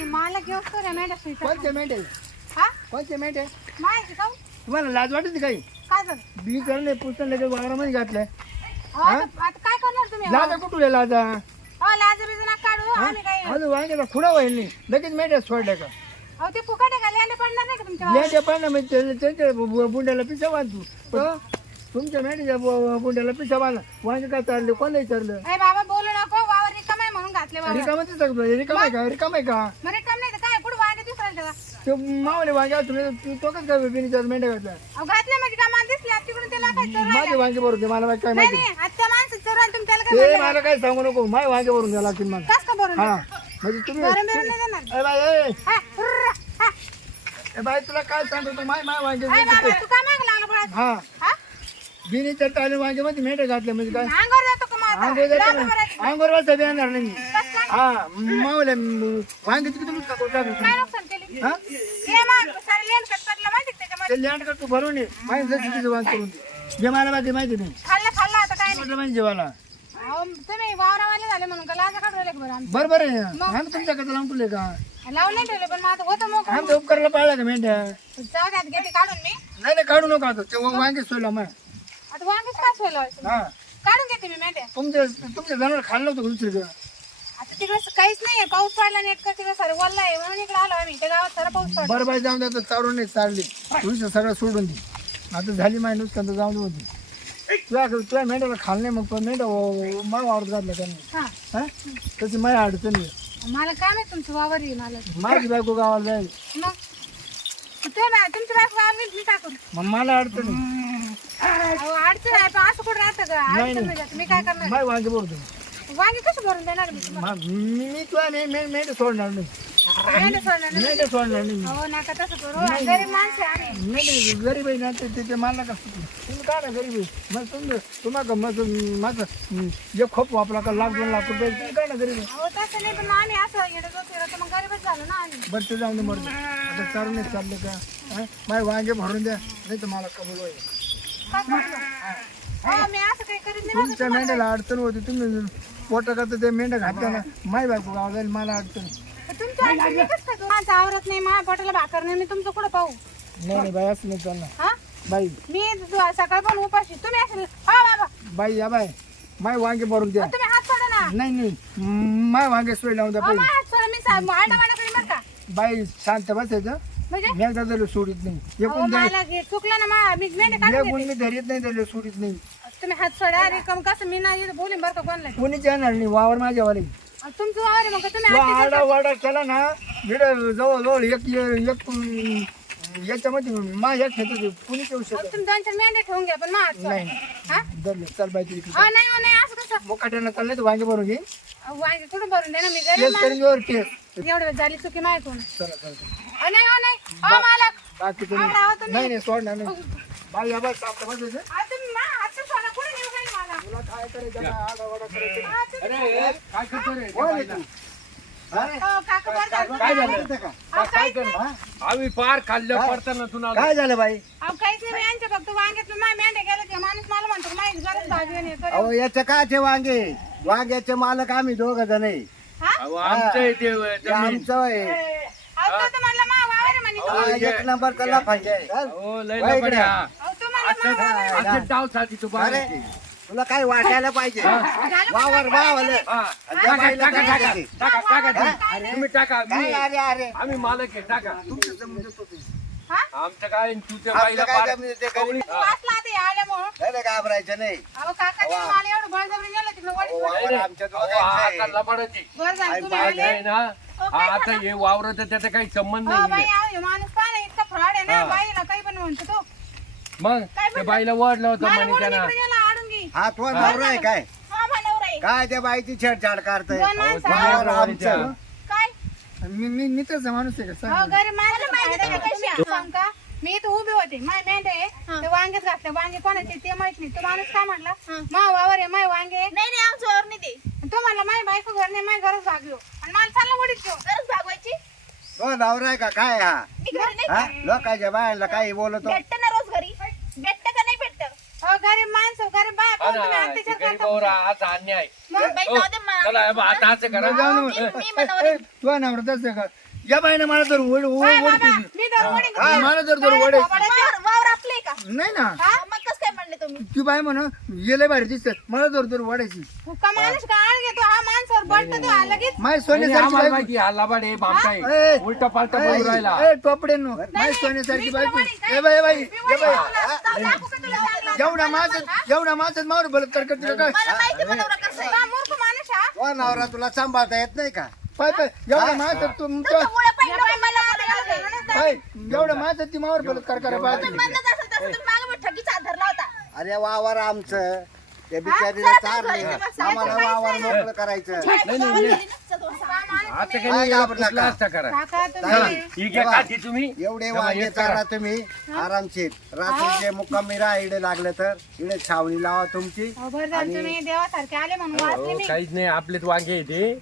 मला घेऊन तर मेंढ्या सुईचा कोणते मेंढे हा? कोणते मेंढे माहिती का तुम्हाला लाज वाटते काही? काय झालं? बी करणे पुस्तक लगेच वावरामध्ये घातलंय. अहो, आता आता काय करणार तुम्ही? लाजा कुठून लाजा? अहो लाज बिज नका काढू आम्ही काय अजून वांग्याचा खुडा होईल नाही. लगेच मेंढ्या सोडल्या का? अहो ते फुकाटे पडणार नाही का तुमच्या मेंढ्या पण ना म्हणजे त्याच्या- त्यांच्या बु- बु- बुंड्याला पिसा बांधतो पण तुमच्या मेंढ्याच्या बु- बुंड्याला पिसा बांधला वांगे काय चालले? कोणाला विचारलं? अरे बाबा बोलू नको वावर रिकाम रिकामच रिकाम आहे का? रिकाम आहे का? मग रिकाम नाही तर काय? कुठं वांगे दिसरायला त्याला ते मावले वांगे तुम्ही तो कसं काय बिनीच्या मेंढ्या घातल्या? अहो घातले म्हणजे काय? दिसले आता तिकडून त्याला काय चोर माझे वांगे भरून दे मला काय नाही माहिती? नाही. माणसं चोर तुम्ही त्याला काय ते? मला काय सांगू नको. माय वांगे भरून द्या लागतील मला. कस का भरून हा. म्हणजे तुम्ही बरं नाही देणार ए बाई ए, हा, हुर्रा, हा. ए बाई तुला काय सांगतो माय माय वांगे अरे बाबा तू काय पळत हा. हा? बिनीच्या टाले वांगे मध्ये मेंढ्या घातल्या म्हणजे काय? अंगावर जातो का मग अंगोर? जातो ना. अंगोर वाजता बी येणार नाही मी. हा मावले वांगे किती तुम्ही का कोटा काय नुकसान केली? हा? ये मग सारे कट माहिती का त्याच्यामध्ये? ते लँड करतो भरून ये. माहिती जशी तिची वांग करून दे. जे मला बाकी माहिती नाही. खाल्लं खाल्लं आता काय नाही. म्हटलं माहिती जेवायला. अहो, तुम्ही वावरावाले झाले म्हणून का लाजा काढू राहिले का बरं आमचं? बरोबर आहे. आम्ही तुमच्या कथा लावून का? लावून नाही ठेवले पण मग आता होतं मग आमच्या उपकाराला पाळला का मेंढ्या? जाऊ द्यात घेते काढून मी. नाही नाही काढू नका आता. ते वांगे सोडला मग आता वांगीच काय सोयला व्हायचं? हा. काढून घेते मी माहिती तुमच्या तुमच्या जनावर खाल्लं होतं का दुसरीकडे आता तिकडे काहीच नाहीये. पाऊस पडला नेट का तिकडे सर वल्ला आहे म्हणून इकडे आलो आम्ही. त्या गावात सारा पाऊस पडला. बरं बाई जाऊन द्या चालून नाही चालली तुझं सगळं सोडून दे. आता झाली माय नुसतं तर जाऊन होती तुला तुला मेंढ्याला खाल्लं नाही मग पण मेंढ्या मला वावरत घातलं त्यांनी. हा. हा? त्याची माय अडचण आहे. मला काय माहीत तुमचं वावर आहे मला. माझी बायको गावाला जाईल. मग? ते बा तुमच्या बायको आम्ही मी टाकू मग मला अडचण आहे. अहो, अडचण आहे पण असं कुठं राहतं का अडचण नाही. मी काय करणार? माय वांगे भरतो. वांगी कशी भरून तुम्हाला? मा- मी मी तुला नाही मे- मेंढ्या सोडणार नाही. मेंढ्या सोडणार नाही. मेंढ्या सोडणार नाही हो नका तसं करू. गरीब माणसं आहे आम्ही. नाही गरीब आहे ना ते ते- ते मला का तुम्ही काय ना गरीब आहे? मग तुम्ही तुम्हाला माझं माझं जे खोप वापरा का लाख दोन लाख रुपये तुम्ही काय ना गरीब आहे? हो तसं नाही पण मग आम्ही असं येडं जो फिरतो मग गरीबच झालो ना आम्ही. बरं ते जाऊन दे. आता चालू नाही चाललं का? माझे वांगे भरून द्या नाही तर मला कबूल होईल? हो मी असं काही करीत नाही. बघा. तुमच्या मेंढ्याला अडचण होती तुम्ही पोटा करता ते मेंढ्या घातल्या माय बायको गावाला जाईल मला अडचण. पण तुमच्या अडचणी कसं काय? माझं आवरत नाही माझ्या पोटाला भाकर नाही मी तुमचं कुठं पाहू? नाही नाही बाई असं नाही चालणार. हा? बाई. मी सकाळ पण उपाशी. तुम्ही असं हा बाबा. बाई या बाय माय वांगे भरून द्या. तुम्ही हात सोडा ना. नाही नाही. माय वांगे सोय लावून द्या अहो, पहिले. माझा हात सोडा. मी सा- आडा वाडा करीन बरं का. बाई शांत बसायचं म्हणजे? मी एकदा तरी सोडित नाही. अहो, एकूण दे- मला चुकलं ना मा मी मेंढे काढून एकूण मी धरीत नाही त्याला सोडित नाही. तुम्ही हात सोडा रिकम कसं? मी नाही इथं बोलीन बरं का कोणला. कोणीच येणार नाही वावर माझ्यावाले. अहो, तुमचं वावर आहे मग तुम्ही तो हात आडा वाडा केला ना इकडे जवळजवळ एक एक अं, याच्यामध्ये माझ्या खेळतो कुणीच येऊ शकत तुम्ही दोन चार मेंढे ठेवून घ्या पण हात सोडा. नाही. हा? धरले चल बाई तुझी अहो, नाही हो, नाही असं कसं? मोकाट्यानं चालले तर वांगे भरून घे. अहो, वांगे कुठं भरून देणार मी? गरीब करून घेवर माणूस. एवढं झाली चुकी माहिती कोण चला चला. अहो, नाही नाही. अहो, मालक. बाकी तुम्ही आवडा, आवडा तुम्ही. नाही नाही सोडणार नाही. बाई या बाई सापडा बसायचं अहो, तुम्ही मा हात तर सोडा कुठे नेऊ राहिले मला? तुला काय करायचं काय आडा वाडा करायचं? तुम्ही- काय करतो रे? कोण आहे तू? अहो, काका बरं झालं? काय तुम्ही. झालं अहो, काहीच नाही. आम्ही पार खाल्लं पडताना तुला काय झालं बाई? अहो, काहीच नाही यांचे फक्त वांग्यातलं माय मेंढे गेले ते माणूस मला म्हणतो माहिती गरज भाजी आणि हे करेल. अहो याचं काचे वांगे? वांग्याचे मालक आम्ही दोघ जण आहे. हा? अहो, ते ते जमीन. आमचं आहे अहो, तो तर म्हणला मा वावर आहे म्हणे तो. हा, एक नंबर कल्ला पाहिजे. लय. असे डाव तू अरे तुला काय वाटायला पाहिजे? वावर वावलं हा. त्या टाका बाईला टाका काय टाका? टाका टाका तुम्ही. मी अरे अरे? आम्ही मालक आहे टाका. हा? आमचं काय तुझ्या आमचं बाईला काय पार- जमिनी ते कवळी. तू वाचला आता हे आल्यामुळं. नाही घाबरायचं नाही अहो, काकाने मला एवढं बळजबरी नेलं तिकडं वडीत अहो, वडीत. वावर आमच्या अहो, हा दोघांचं आता आहे. लबाडाची बरं झालं तुम्ही बाई आले. आहे ना अहो, हा, काय आता झालं? हे वावरत त्याचा काही संबंध अहो, बाई, नाही अहो, हे माणूस पहा ना, इतका फ्रॉड आहे ना हा. बाईला काही पण म्हणतो तो मग काय त्या बाईला वडलं होतं मला म्हणे त्यांना गेला. हा तो नवरा आहे काय हा, नवरा आहे. काय त्या बाईची छेडछाड दोन माणसं आहे. आमचं काय मी मी मी तर माणूस आहे का अहो, सांग गरीब माणसं सांग? मी इथं उभी होते. माय मेंढ आहे. ते वांगेच घातले. वांगे कोणाचे? ते माहीत नाही. तो माणूस काय म्हटला मा वावर आहे माय वांगे नाही नाही आमचं वावर नाही ते. तो म्हणला माय बायको घर नाही माय घरच भागलो. आणि मला चाललं उडीत घरच भागवायची? तो नवरा आहे का? काय हा? हा? लोकांच्या बायांना काही बोलतो? भेटत ना रोज घरी. भेटत का नाही भेटत? हो गरीब माणसं गरीब बाया तुम्ही? ना अत्याचार ते करता. गरीबावर आज अन्याय. मग? बाई, जाऊ दे मला. चला बघ, आता असं करा. जाऊ दे. तुझ्या नवरा तसं का या बाईने मला तर ओढ मला जर जर वडे- थोबाडाचे वावर आपले का? नाही ना. हा मग कसं काय म्हणले तुम्ही? ती बाई म्हण गेले भारी दिसत मला जोर जोर वाढायची का माणूस का? आळ घेतो. हा माणसावर बळत तो हा लगेच माय सोन्यासारखी आम्हाला बायको माहिती हा लबाड आहे बामटा ए, उलटा पालटा राहिला. ए टोपडे नो माय सोन्यासारखी बायको ए बाई ए बाई ए बाई. एवढा माझं एवढा माझं मावर बलात्कार करते का काय? हा मूर्ख माणूस हा. तो नवरा तुला सांभाळता येत नाही का? पाय पाय एवढा माझं तुमचं. पाय एवढा माझं ती मावर बलात्कार करा अरे वावर आमचं त्या बिचारीला चारले आम्हाला वावर मोकळं करायचं. आता काय काही कुठला? असता करा. काका चला. तुम्ही. ही एवढे तेव्हा वांगे एक करा. चारा तुम्ही आरामशीर. रात्रीचे मुक्कामी राहा इडे लागले तर इडे छावणी लावा तुमची. अहो, बरं झालं तुम्ही देवासारखे आले म्हणून वाचले हो, मी. काहीच नाही आपलेच वांगे येते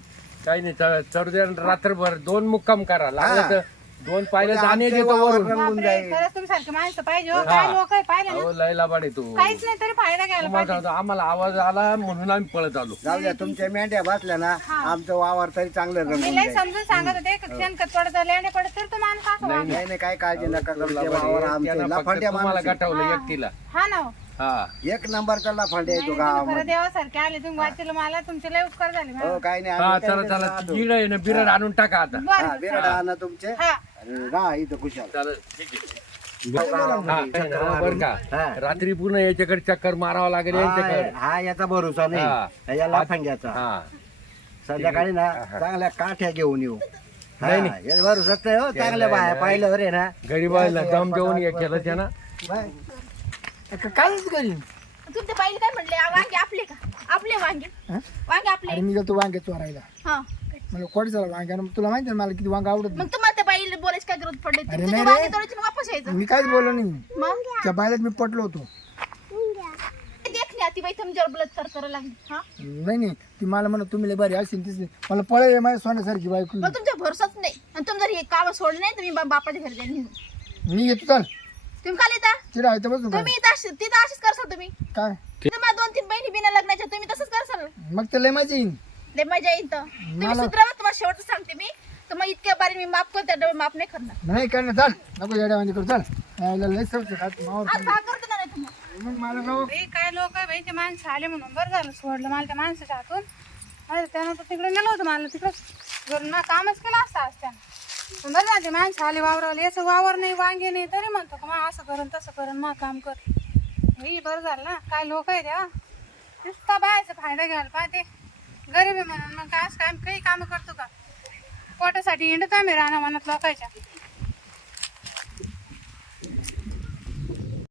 काही नाही चढू द्या रात्रभर दोन मुक्काम करा. लागलं तर दोन पायले दाणे आमचे देतो वरून. रंगून बापरे, खरंच तुम्ही माणसं पाहिजे हो. काय लोक आहे पाहिलं ना. अहो लय लबाड आहे तू. काहीच नाही तरी फायदा घ्यायला तुम्हाला पाहिजे. सांगतो, आम्हाला आवाज आला म्हणून आम्ही पळत आलो. जाऊ द्या तुमच्या मेंढ्या बसल्या ना आमचं वावर तरी चांगलं मी रंगून लय जाईल. समजून सांगत होते की शेणखत पडत लेणे पडत तर तो माणूस असं वागेल. नाही. नाही काय काळजी नका करू ते लबाड वावर आहे. आमचे त्यांना फक्त लफाट्या तुम्हाला माणूस आहे. गटवलं एकटीला. हा ना हो. हा. एक नंबरचा येतो तुम्ही खरं गावामध्ये देवासारखे आले तुम्ही वाचले मला तुमचे लय उपकार झाले हो काय नाही हा आम्ही चला काय चला राहतो. गिड आहे ना बिरड आणून टाका आता. हा, बरं बिरडा आणा तुमचे. हा. आणि राहा इथं खुशाल. चालेल ठीक आहे हा, बरं का? रात्री पूर्ण याच्याकडे चक्कर मारावं लागेल यांच्याकडे. हा हा, याचा भरोसा हा. नाही याला फंग्याचा हा. संध्याकाळी ना चांगल्या काठ्या घेऊन येऊ. नाही, हा, याचा भरोसाच नाही हो चांगल्या बाया पाहिल्यावर आहे ना. गरीबाला दम देऊन हे केलं त्यानं. काहीच करीन? तुमच्या बाईला काय म्हणले? आ, वांगे आपले का? आपले वांगे. हा? वांगे आपले. मी गेलो वांगे चोरायला. हा. मला कोटी झाला वांगे? आणि तुला माहिती आहे ना मला किती वांग आवडत मग तुम्हाला त्या बाईला बोलायची काय गरज पडली? अरे तुमचे नाही ते वांगे रे. तोडायचे आणि वापस यायचं. मी काहीच बोललो नाही. मग? त्या बायलाच मी पटलो होतो. देखणे ती बाई तुमच्यावर बलात्कार करायला लागली. हा? नाही नाही. ती मला म्हणत तुम्ही लय भारी असेल तीच मला पळ माझ्या सोन्यासारखी बायको. मग तुमच्या भरोसाच नाही. आणि तुम्ही जर हे काम सोडले नाही तुम्ही बा- बापाच्या घरी जाईल निघून मी येतो चाल. तुम्ही का येता? तिला आहे तर काय? तुम्ही इथं अशी- तिथं अशीच करसाल तुम्ही. काय? तुम्हाला दोन तीन बहिणी बिना लग्नाच्या तुम्ही तसंच करसाल. मग तर लय मजा येईन. लय मजा येईल तर. तुम्ही मला- सुधरावं तुम्हाला शेवटचं सांगते मी. तर मग इतक्या बारी मी माफ करते डबल माफ नाही करणार. नाही करणार चाल. नको येड्या म्हणजे करू चाल. यायला लय सवय खात मावर आज भाग करते ना नाही तुम्हाला. मग मला राव बाई, काय लोक आहे बाई ते माणसं आले म्हणून बरं झालं सोडलं मला त्या माणसाच्या हातून. अरे त्यानं तर तिकडे नेलं होतं मला तिकडं घरून. ना कामच केलं असतं आज त्यानं. बरं झालं माणसं आले वावरावले याचं वावर नाही वांगे नाही तरी म्हणतो का मग असं करून तसं करून मग काम कर. बाई बरं झालं ना काय लोक आहे द्या नुसता बायाचा फायदा घ्यायला पाहते. गरीब आहे म्हणून मग काय असं काय काही कामं करतो का? पोटासाठी हिंडत आम्ही राहणार मनात लोकांच्या.